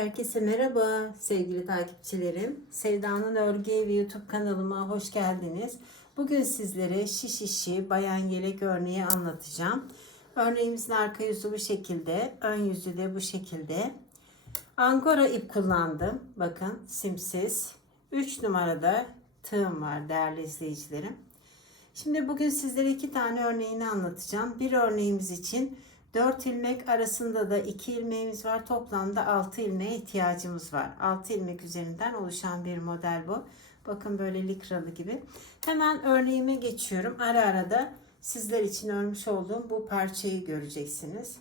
Herkese merhaba sevgili takipçilerim. Sevda'nın Örgü Evi YouTube kanalıma hoş geldiniz. Bugün sizlere şiş işi bayan yelek örneği anlatacağım. Örneğimizin arka yüzü bu şekilde, ön yüzü de bu şekilde. Angora ip kullandım. Bakın simsiz. 3 numarada tığım var değerli izleyicilerim. Şimdi bugün sizlere iki tane örneğini anlatacağım. Bir örneğimiz için 4 ilmek arasında da 2 ilmeğimiz var. Toplamda 6 ilmeğe ihtiyacımız var. 6 ilmek üzerinden oluşan bir model bu. Bakın böyle likralı gibi. Hemen örneğime geçiyorum. Ara ara da sizler için örmüş olduğum bu parçayı göreceksiniz.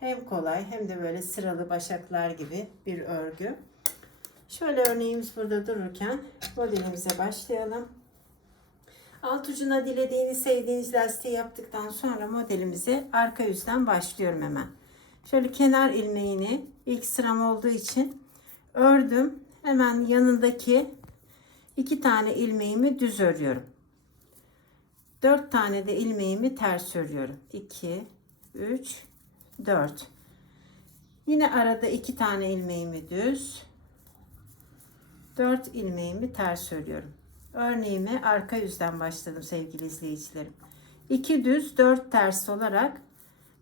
Hem kolay hem de böyle sıralı başaklar gibi bir örgü. Şöyle örneğimiz burada dururken modelimize başlayalım. Alt ucuna dilediğiniz, sevdiğiniz lastiği yaptıktan sonra modelimize arka yüzden başlıyorum hemen. Şöyle kenar ilmeğini ilk sıram olduğu için ördüm. Hemen yanındaki iki tane ilmeğimi düz örüyorum. Dört tane de ilmeğimi ters örüyorum. 2, 3, 4. Yine arada iki tane ilmeğimi düz, dört ilmeğimi ters örüyorum. Örneğime arka yüzden başladım sevgili izleyicilerim. 2 düz 4 ters olarak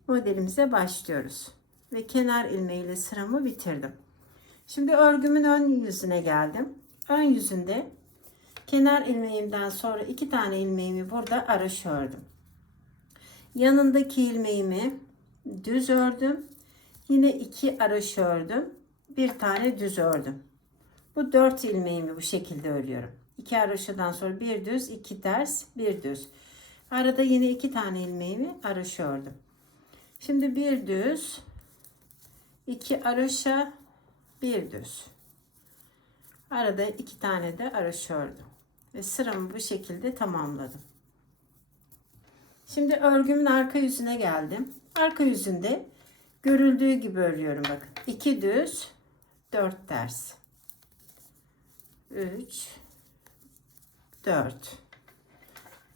modelimize başlıyoruz. Ve kenar ilmeğiyle sıramı bitirdim. Şimdi örgümün ön yüzüne geldim. Ön yüzünde kenar ilmeğimden sonra iki tane ilmeğimi burada araş ördüm. Yanındaki ilmeğimi düz ördüm. Yine iki araş ördüm. Bir tane düz ördüm. Bu dört ilmeğimi bu şekilde örüyorum. İki haroşadan sonra bir düz, iki ters, bir düz. Arada yine iki tane ilmeğimi araş ördüm. Şimdi bir düz, iki araşa, bir düz. Arada iki tane de araş ördüm. Ve sıramı bu şekilde tamamladım. Şimdi örgümün arka yüzüne geldim. Arka yüzünde görüldüğü gibi örüyorum bakın. İki düz, dört ters. 3 4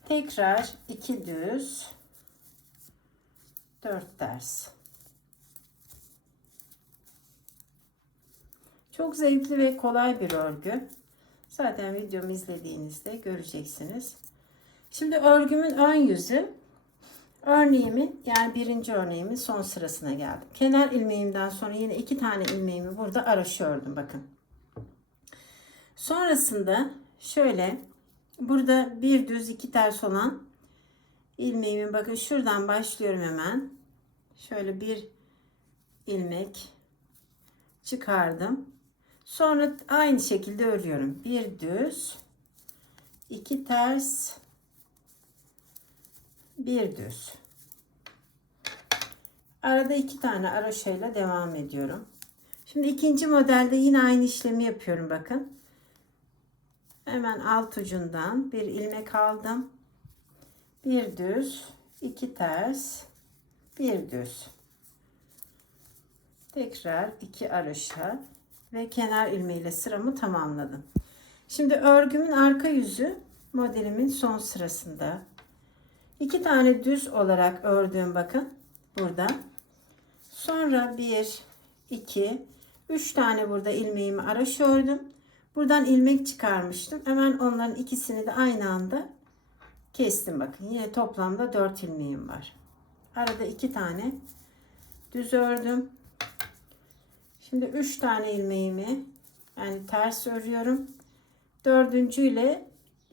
tekrar 2 düz 4 ters çok zevkli ve kolay bir örgü. Zaten videomu izlediğinizde göreceksiniz. Şimdi örgümün ön yüzü örneğimin yani birinci örneğimin son sırasına geldim. Kenar ilmeğimden sonra yine iki tane ilmeğimi burada araş ördüm bakın. Sonrasında şöyle Burada bir düz iki ters olan ilmeğimi bakın şuradan başlıyorum hemen. Şöyle bir ilmek çıkardım. Sonra aynı şekilde örüyorum. Bir düz, iki ters, bir düz. Arada iki tane araşayla devam ediyorum. Şimdi ikinci modelde yine aynı işlemi yapıyorum bakın. Hemen alt ucundan bir ilmek aldım. Bir düz, iki ters, bir düz. Tekrar iki araşa ve kenar ilmeğiyle sıramı tamamladım. Şimdi örgümün arka yüzü modelimin son sırasında. İki tane düz olarak ördüğüm bakın burada. Sonra bir, iki, üç tane burada ilmeğimi araş ördüm. Buradan ilmek çıkarmıştım. Hemen onların ikisini de aynı anda kestim bakın. Yine toplamda 4 ilmeğim var. Arada 2 tane düz ördüm. Şimdi 3 tane ilmeğimi yani ters örüyorum. Dördüncü ile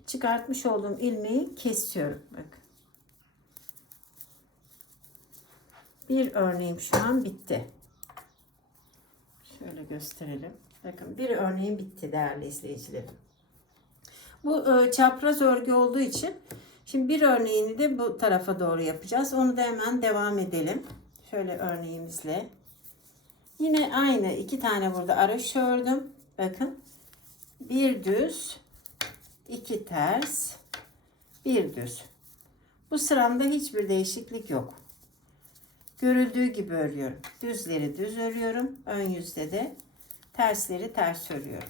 çıkartmış olduğum ilmeği kesiyorum. Bakın. Bir örneğim şu an bitti. Şöyle gösterelim. Bakın bir örneğin bitti değerli izleyicilerim. Bu e, çapraz örgü olduğu için şimdi bir örneğini de bu tarafa doğru yapacağız. Onu da hemen devam edelim. Şöyle örneğimizle. Yine aynı iki tane burada araş ördüm. Bakın. Bir düz, iki ters, bir düz. Bu sıramda hiçbir değişiklik yok. Görüldüğü gibi örüyorum. Düzleri düz örüyorum. Ön yüzde de tersleri ters örüyorum.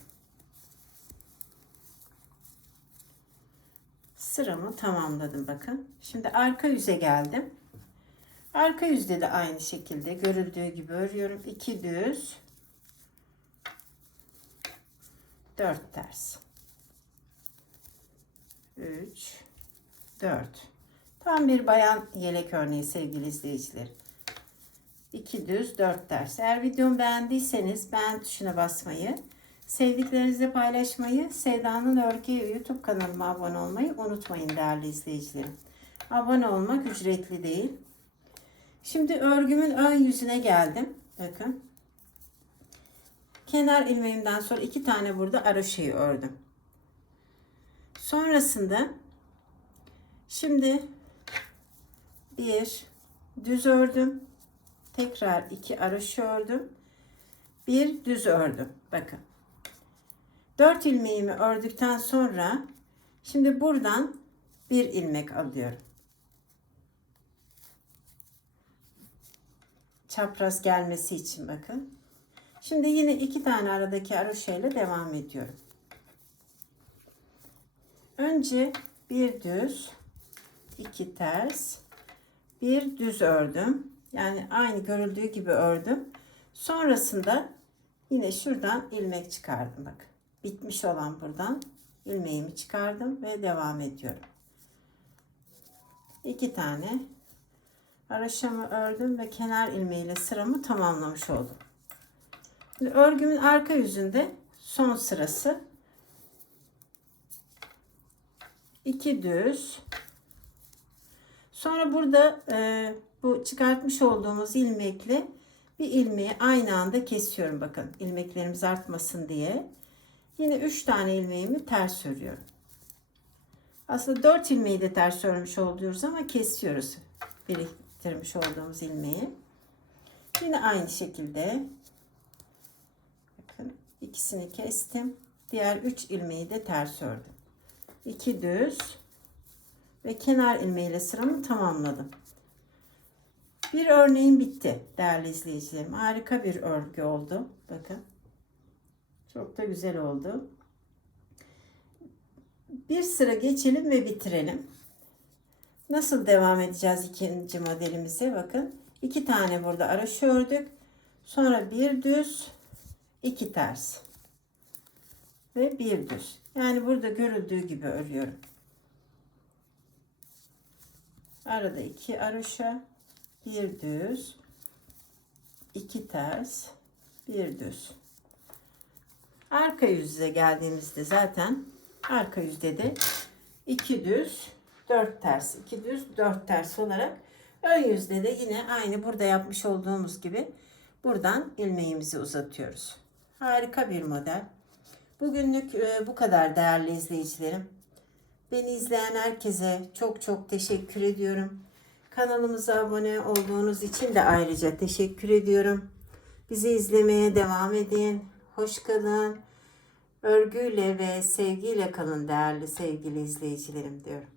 Sıramı tamamladım bakın. Şimdi arka yüze geldim. Arka yüzde de aynı şekilde görüldüğü gibi örüyorum. 2 düz 4 ters. 3 4 Tam bir bayan yelek örneği sevgili izleyiciler. 2 düz 4 ters. Eğer videomu beğendiyseniz beğen tuşuna basmayı, sevdiklerinizle paylaşmayı, Sevda'nın Örgü YouTube kanalıma abone olmayı unutmayın değerli izleyicilerim. Abone olmak ücretli değil. Şimdi örgümün ön yüzüne geldim. Bakın. Kenar ilmeğimden sonra iki tane burada aroşeyi ördüm. Sonrasında şimdi bir düz ördüm. Tekrar iki aroşe ördüm. Bir düz ördüm. Bakın. Dört ilmeğimi ördükten sonra şimdi buradan bir ilmek alıyorum. Çapraz gelmesi için bakın. Şimdi yine iki tane aradaki aroşeyle devam ediyorum. Önce bir düz, iki ters, bir düz ördüm. Yani aynı görüldüğü gibi ördüm. Sonrasında yine şuradan ilmek çıkardım bak. Bitmiş olan buradan ilmeğimi çıkardım ve devam ediyorum. İki tane araşamı ördüm ve kenar ilmeğiyle sıramı tamamlamış oldum. Şimdi örgümün arka yüzünde son sırası iki düz sonra burada e, bu çıkartmış olduğumuz ilmekle bir ilmeği aynı anda kesiyorum bakın. İlmeklerimiz artmasın diye. Yine üç tane ilmeğimi ters örüyorum aslında dört ilmeği de ters örmüş oluyoruz ama kesiyoruz. Biriktirmiş olduğumuz ilmeği. Yine aynı şekilde bakın ikisini kestim. Diğer üç ilmeği de ters ördüm 2 düz ve kenar ilmeğiyle sıramı tamamladım. Bir örneğim bitti değerli izleyicilerim. Harika bir örgü oldu. Bakın. Çok da güzel oldu. Bir sıra geçelim ve bitirelim. Nasıl devam edeceğiz ikinci modelimize? Bakın. iki tane burada araş ördük. Sonra bir düz, iki ters ve bir düz. Yani burada görüldüğü gibi örüyorum. Arada iki aroşa, bir düz, iki ters, bir düz. Arka yüze geldiğimizde zaten arka yüzde de iki düz, dört ters, iki düz, dört ters olarak ön yüzde de yine aynı burada yapmış olduğumuz gibi buradan ilmeğimizi uzatıyoruz. Harika bir model. Bugünlük e, bu kadar değerli izleyicilerim. Beni izleyen herkese çok çok teşekkür ediyorum. Kanalımıza abone olduğunuz için de ayrıca teşekkür ediyorum. Bizi izlemeye devam edin. Hoş kalın. Örgüyle ve sevgiyle kalın değerli sevgili izleyicilerim diyorum.